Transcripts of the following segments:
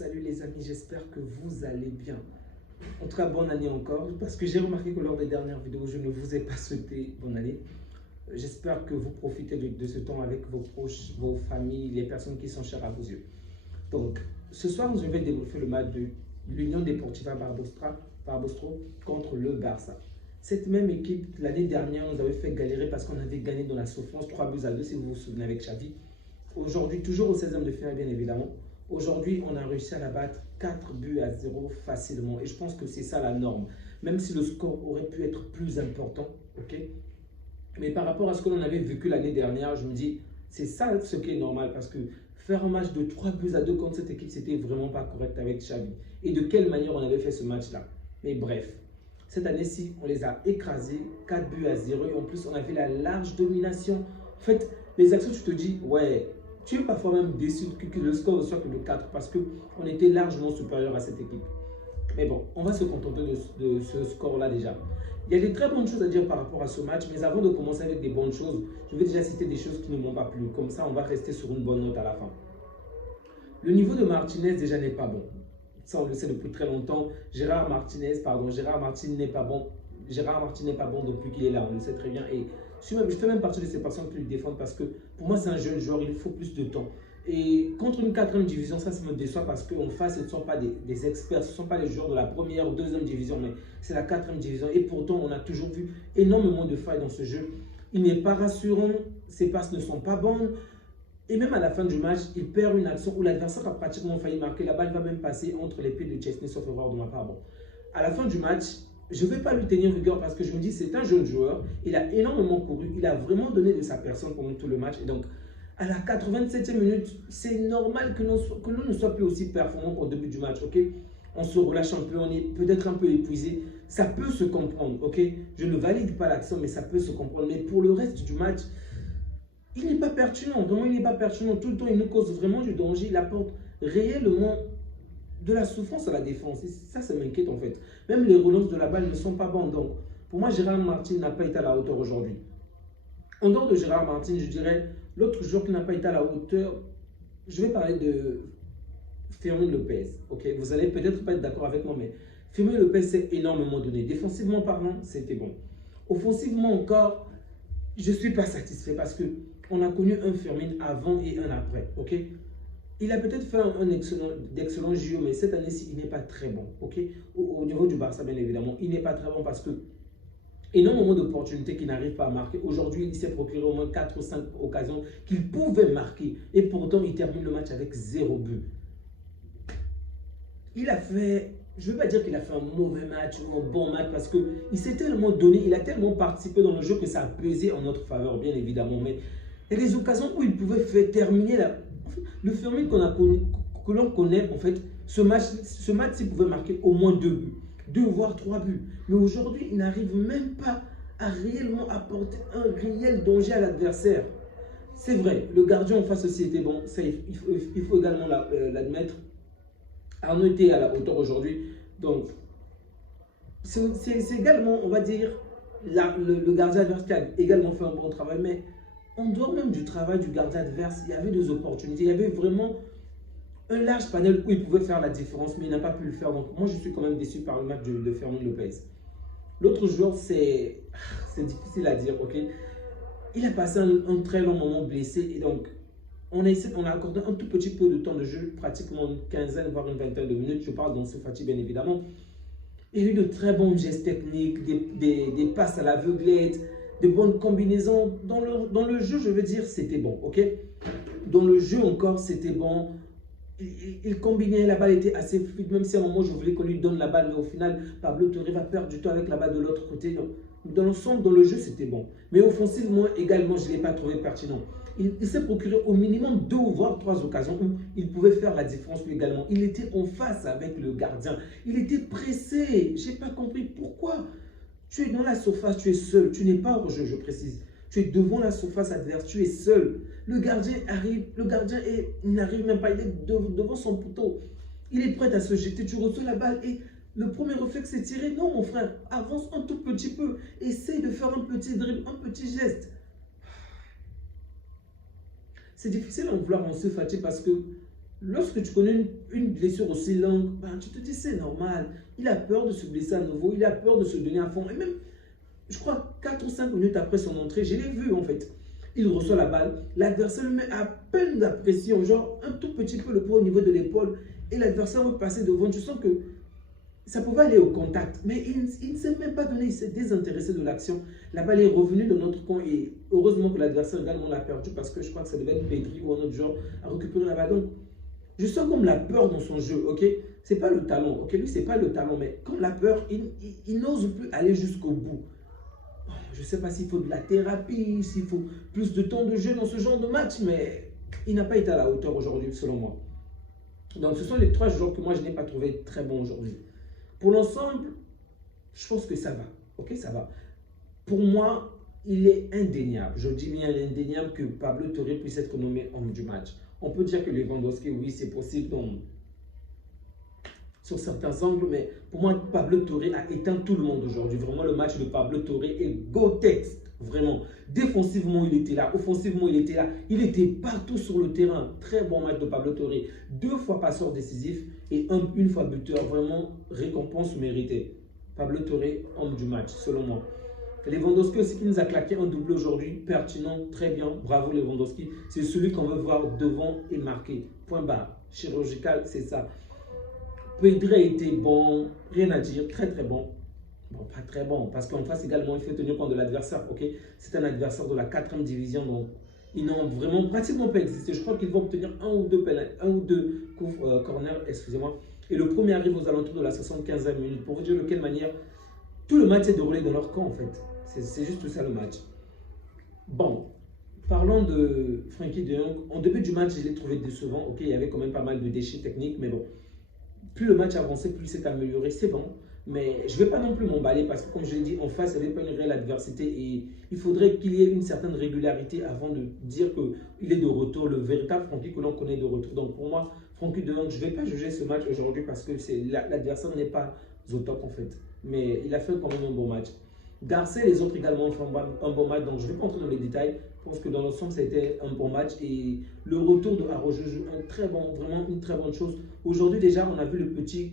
Salut les amis, j'espère que vous allez bien. En tout cas, bonne année encore, parce que j'ai remarqué que lors des dernières vidéos, je ne vous ai pas souhaité bonne année. J'espère que vous profitez de ce temps avec vos proches, vos familles, les personnes qui sont chères à vos yeux. Donc, ce soir, je vais débriefer le match de l'Union Deportiva Barbastro contre le Barça. Cette même équipe, l'année dernière, nous avait fait galérer parce qu'on avait gagné dans la souffrance 3-2, si vous vous souvenez, avec Xavi. Aujourd'hui, toujours au 16e de finale, bien évidemment. Aujourd'hui, on a réussi à la battre 4-0 facilement. Et je pense que c'est ça la norme. Même si le score aurait pu être plus important, ok. Mais par rapport à ce que l'on avait vécu l'année dernière, je me dis, c'est ça ce qui est normal. Parce que faire un match de 3-2 contre cette équipe, c'était vraiment pas correct avec Xavi. Et de quelle manière on avait fait ce match-là. Mais bref, cette année-ci, on les a écrasés 4-0. Et en plus, on avait la large domination. En fait, les actions, tu te dis, ouais, tu es parfois même déçu que le score ne soit que de 4 parce qu'on était largement supérieur à cette équipe. Mais bon, on va se contenter de ce score-là déjà. Il y a des très bonnes choses à dire par rapport à ce match, mais avant de commencer avec des bonnes choses, je vais déjà citer des choses qui ne m'ont pas plu. Comme ça, on va rester sur une bonne note à la fin. Le niveau de Martinez déjà n'est pas bon. Ça, on le sait depuis très longtemps. Gérard Martin n'est pas bon. Gérard Martin n'est pas bon depuis qu'il est là, on le sait très bien. Et je fais même partie de ces personnes qui le défendent parce que pour moi, c'est un jeune joueur, il faut plus de temps. Et contre une 4e division, ça me déçoit parce qu'en face, ce ne sont pas des experts, ce ne sont pas les joueurs de la première ou 2e division, mais c'est la 4e division. Et pourtant, on a toujours vu énormément de failles dans ce jeu. Il n'est pas rassurant, ses passes ne sont pas bonnes. Et même à la fin du match, il perd une action où l'adversaire a pratiquement failli marquer. La balle va même passer entre les pieds de Chesney, sauf erreur de ma part. Bon. À la fin du match, je ne vais pas lui tenir rigueur parce que je me dis c'est un jeune joueur. Il a énormément couru. Il a vraiment donné de sa personne pendant tout le match. Et donc, à la 87e minute, c'est normal que l'on ne soit plus aussi performant qu'au début du match. Okay? On se relâche un peu, on est peut-être un peu épuisé. Ça peut se comprendre. Okay? Je ne valide pas l'action, mais ça peut se comprendre. Mais pour le reste du match, il n'est pas pertinent, vraiment il n'est pas pertinent. Tout le temps, il nous cause vraiment du danger. Il apporte réellement de la souffrance à la défense. Et ça m'inquiète en fait. Même les relances de la balle ne sont pas bonnes. Donc, pour moi, Gérard Martin n'a pas été à la hauteur aujourd'hui. En dehors de Gérard Martin, je dirais, l'autre joueur qui n'a pas été à la hauteur, je vais parler de Fermin Lopez. Okay? Vous allez peut-être pas être d'accord avec moi, mais Fermin Lopez s'est énormément donné. Défensivement parlant, c'était bon. Offensivement encore, je ne suis pas satisfait parce qu'on a connu un Fermin avant et un après. Okay? Il a peut-être fait un d'excellents JO, mais cette année-ci, il n'est pas très bon. Okay? Au niveau du Barça, bien évidemment, il n'est pas très bon parce que énormément d'opportunités qu'il n'arrive pas à marquer. Aujourd'hui, il s'est procuré au moins 4 ou 5 occasions qu'il pouvait marquer. Et pourtant, il termine le match avec 0 but. Il a fait, je ne veux pas dire qu'il a fait un mauvais match ou un bon match parce qu'il s'est tellement donné, il a tellement participé dans le jeu que ça a pesé en notre faveur, bien évidemment. Mais il y a des occasions où il pouvait faire terminer le Fermin que l'on connaît, en fait, ce match, il pouvait marquer au moins 2 buts, 2 voire 3 buts. Mais aujourd'hui, il n'arrive même pas à réellement apporter un réel danger à l'adversaire. C'est vrai, le gardien en face aussi était bon, ça, il faut également l'admettre. Arnaud était à la hauteur aujourd'hui. Donc, c'est également, on va dire, le gardien adverse qui a également fait un bon travail. Mais en dehors même du travail du gardien adverse, il y avait des opportunités. Il y avait vraiment un large panel où il pouvait faire la différence, mais il n'a pas pu le faire. Donc, moi, je suis quand même déçu par le match de Fermin Lopez. L'autre joueur, c'est difficile à dire, ok? Il a passé un très long moment blessé et donc, on a accordé un tout petit peu de temps de jeu, pratiquement une quinzaine, voire une vingtaine de minutes. Je parle dans ce fatigue, bien évidemment. Il y a eu de très bons gestes techniques, des passes à l'aveuglette, de bonnes combinaisons. Dans le jeu, je veux dire, c'était bon. Ok? Dans le jeu encore, c'était bon. Il combinait, la balle était assez fluide, même si à un moment, je voulais qu'on lui donne la balle. Mais au final, Pablo Torre va perdre du temps avec la balle de l'autre côté. Donc, dans l'ensemble, dans le jeu, c'était bon. Mais offensivement, également, je ne l'ai pas trouvé pertinent. Il s'est procuré au minimum 2 voire 3 occasions où il pouvait faire la différence lui également. Il était en face avec le gardien. Il était pressé. Je n'ai pas compris pourquoi. Tu es dans la surface, tu es seul. Tu n'es pas hors jeu, je précise. Tu es devant la surface adverse, tu es seul. Le gardien arrive, n'arrive même pas, il est devant son poteau. Il est prêt à se jeter, tu reçois la balle et le premier réflexe c'est tirer. Non mon frère, avance un tout petit peu. Essaye de faire un petit dribble, un petit geste. C'est difficile à en vouloir en se fatigue parce que lorsque tu connais une blessure aussi longue, ben, tu te dis c'est normal. Il a peur de se blesser à nouveau, il a peur de se donner à fond. Et même, je crois, 4 ou 5 minutes après son entrée, je l'ai vu en fait. Il reçoit la balle, l'adversaire lui met à peine la pression, genre un tout petit peu le poids au niveau de l'épaule, et l'adversaire veut passer devant. Tu sens que ça pouvait aller au contact, mais il ne s'est même pas donné, il s'est désintéressé de l'action. La balle est revenue de notre camp et heureusement que l'adversaire également l'a perdu parce que je crois que ça devait être Pedri ou un autre joueur à récupérer la balle. Donc, je sens comme la peur dans son jeu, ok? C'est pas le talent, ok? Lui, c'est pas le talent, mais comme la peur, il n'ose plus aller jusqu'au bout. Je ne sais pas s'il faut de la thérapie, s'il faut plus de temps de jeu dans ce genre de match, mais il n'a pas été à la hauteur aujourd'hui, selon moi. Donc, ce sont les 3 joueurs que moi, je n'ai pas trouvé très bons aujourd'hui. Pour l'ensemble, je pense que ça va. Ok, ça va. Pour moi, il est indéniable. Je dis bien indéniable que Pablo Torre puisse être nommé homme du match. On peut dire que Lewandowski, oui, c'est possible sur certains angles, mais pour moi, Pablo Torre a éteint tout le monde aujourd'hui. Vraiment, le match de Pablo Torre est go-tex. Vraiment. Défensivement, il était là. Offensivement, il était là. Il était partout sur le terrain. Très bon match de Pablo Torre. 2 fois passeur décisif et une fois buteur. Vraiment, récompense méritée. Pablo Torre, homme du match, selon moi. Lewandowski aussi qui nous a claqué un doublé aujourd'hui. Pertinent, très bien. Bravo Lewandowski. C'est celui qu'on veut voir devant et marqué. Point barre. Chirurgical, c'est ça. Pedri a été bon. Rien à dire. Très très bon. Bon, pas très bon, parce qu'en face également, il faut tenir compte de l'adversaire. Ok, c'est un adversaire de la 4e division, donc ils n'ont vraiment pratiquement pas existé. Je crois qu'ils vont obtenir un ou deux corners, excusez-moi. Et le premier arrive aux alentours de la 75e minute. Pour vous dire de quelle manière tout le match s'est déroulé dans leur camp, en fait. C'est juste ça le match. Bon, parlons de Frenkie de Jong. En début du match, je l'ai trouvé décevant. Ok, il y avait quand même pas mal de déchets techniques, mais bon. Plus le match avançait, plus il s'est amélioré. C'est bon. Mais je ne vais pas non plus m'emballer parce que, comme je l'ai dit, en face, il n'y avait pas une réelle adversité et il faudrait qu'il y ait une certaine régularité avant de dire qu'il est de retour, le véritable Frenkie que l'on connaît de retour. Donc pour moi, Frenkie de Jong, je ne vais pas juger ce match aujourd'hui parce que l'adversaire n'est pas au top en fait. Mais il a fait quand même un bon match. Garcia et les autres également ont fait un bon match, donc je ne vais pas entrer dans les détails. Je pense que dans l'ensemble, c'était un bon match et le retour de Araujo joue vraiment une très bonne chose. Aujourd'hui, déjà, on a vu le petit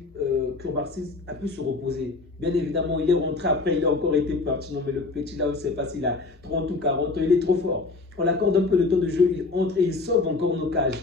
Cubarsí a pu se reposer. Bien évidemment, il est rentré après, il a encore été pertinent, mais le petit là, on ne sait pas s'il a 30 ou 40 ans, il est trop fort. On l'accorde un peu de temps de jeu, il entre et il sauve encore nos cages.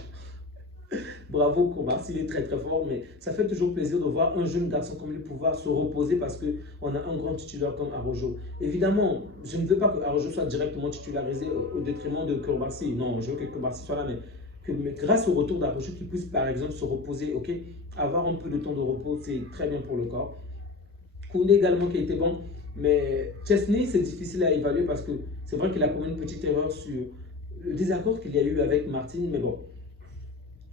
Bravo Cubarsí, il est très très fort, mais ça fait toujours plaisir de voir un jeune garçon comme lui pouvoir se reposer parce qu'on a un grand titulaire comme Araujo. Évidemment, je ne veux pas que Araujo soit directement titularisé au détriment de Cubarsí. Non, je veux que Cubarsí soit là, mais grâce au retour d'Araujo, qu'il puisse par exemple se reposer, ok, avoir un peu de temps de repos, c'est très bien pour le corps. Koundé également qui a été bon, mais Chesney, c'est difficile à évaluer parce que c'est vrai qu'il a commis une petite erreur sur le désaccord qu'il y a eu avec Martin, mais bon.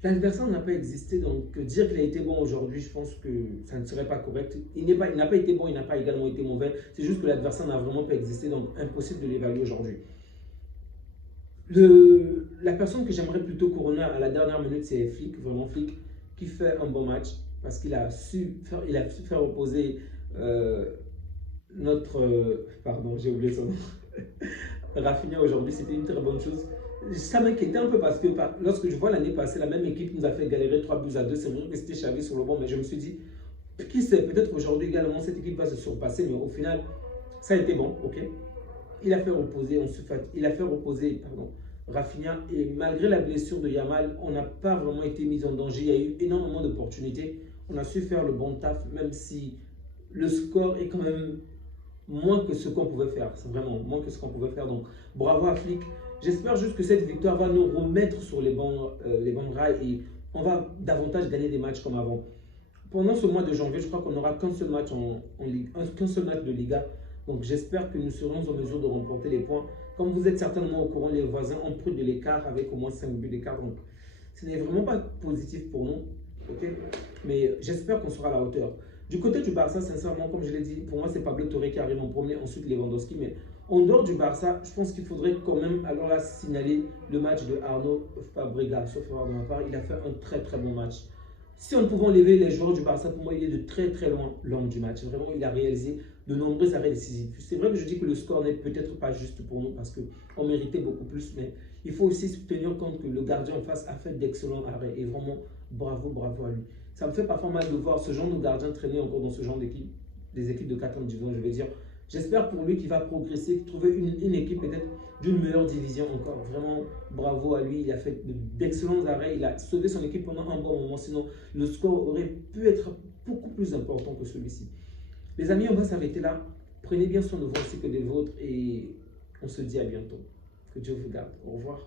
L'adversaire n'a pas existé, donc dire qu'il a été bon aujourd'hui, je pense que ça ne serait pas correct. Il n'a pas été bon, il n'a pas également été mauvais. C'est juste que l'adversaire n'a vraiment pas existé, donc impossible de l'évaluer aujourd'hui. La personne que j'aimerais plutôt couronner à la dernière minute, c'est Flick, vraiment Flick, qui fait un bon match parce qu'il a su faire reposer pardon, j'ai oublié son nom. Rafinha aujourd'hui, c'était une très bonne chose. Ça m'inquiétait un peu parce que lorsque je vois l'année passée, la même équipe nous a fait galérer 3 buts à 2. C'est vrai que c'était Xavi sur le banc, mais je me suis dit, qui sait, peut-être aujourd'hui également cette équipe va se surpasser, mais au final, ça a été bon, ok. Il a fait reposer, Rafinha, et malgré la blessure de Yamal, on n'a pas vraiment été mis en danger. Il y a eu énormément d'opportunités. On a su faire le bon taf, même si le score est quand même moins que ce qu'on pouvait faire. C'est vraiment moins que ce qu'on pouvait faire. Donc, bravo à Flick. J'espère juste que cette victoire va nous remettre sur les bons rails et on va davantage gagner des matchs comme avant. Pendant ce mois de janvier, je crois qu'on n'aura qu'un seul match en Ligue, qu'un seul match de Liga. Donc, j'espère que nous serons en mesure de remporter les points. Comme vous êtes certainement au courant, les voisins ont pris de l'écart avec au moins 5 buts d'écart. Donc, ce n'est vraiment pas positif pour nous. Okay? Mais j'espère qu'on sera à la hauteur. Du côté du Barça, sincèrement, comme je l'ai dit, pour moi, c'est Pablo Torre qui arrive en premier, ensuite Lewandowski. Mais en dehors du Barça, je pense qu'il faudrait quand même alors là signaler le match de Arnaud Fabregas, sauf erreur de ma part. Il a fait un très très bon match. Si on pouvait enlever les joueurs du Barça, pour moi, il est de très très loin l'homme du match. Vraiment, il a réalisé de nombreux arrêts décisifs. C'est vrai que je dis que le score n'est peut-être pas juste pour nous parce qu'on méritait beaucoup plus, mais il faut aussi tenir compte que le gardien en face a fait d'excellents arrêts et vraiment bravo, bravo à lui. Ça me fait parfois mal de voir ce genre de gardien traîner encore dans ce genre d'équipe, des équipes de 4 division, je vais dire. J'espère pour lui qu'il va progresser, trouver une équipe peut-être d'une meilleure division encore. Vraiment, bravo à lui. Il a fait d'excellents arrêts. Il a sauvé son équipe pendant un bon moment. Sinon, le score aurait pu être beaucoup plus important que celui-ci. Les amis, on va s'arrêter là. Prenez bien soin de vous ainsi que des vôtres et on se dit à bientôt. Que Dieu vous garde. Au revoir.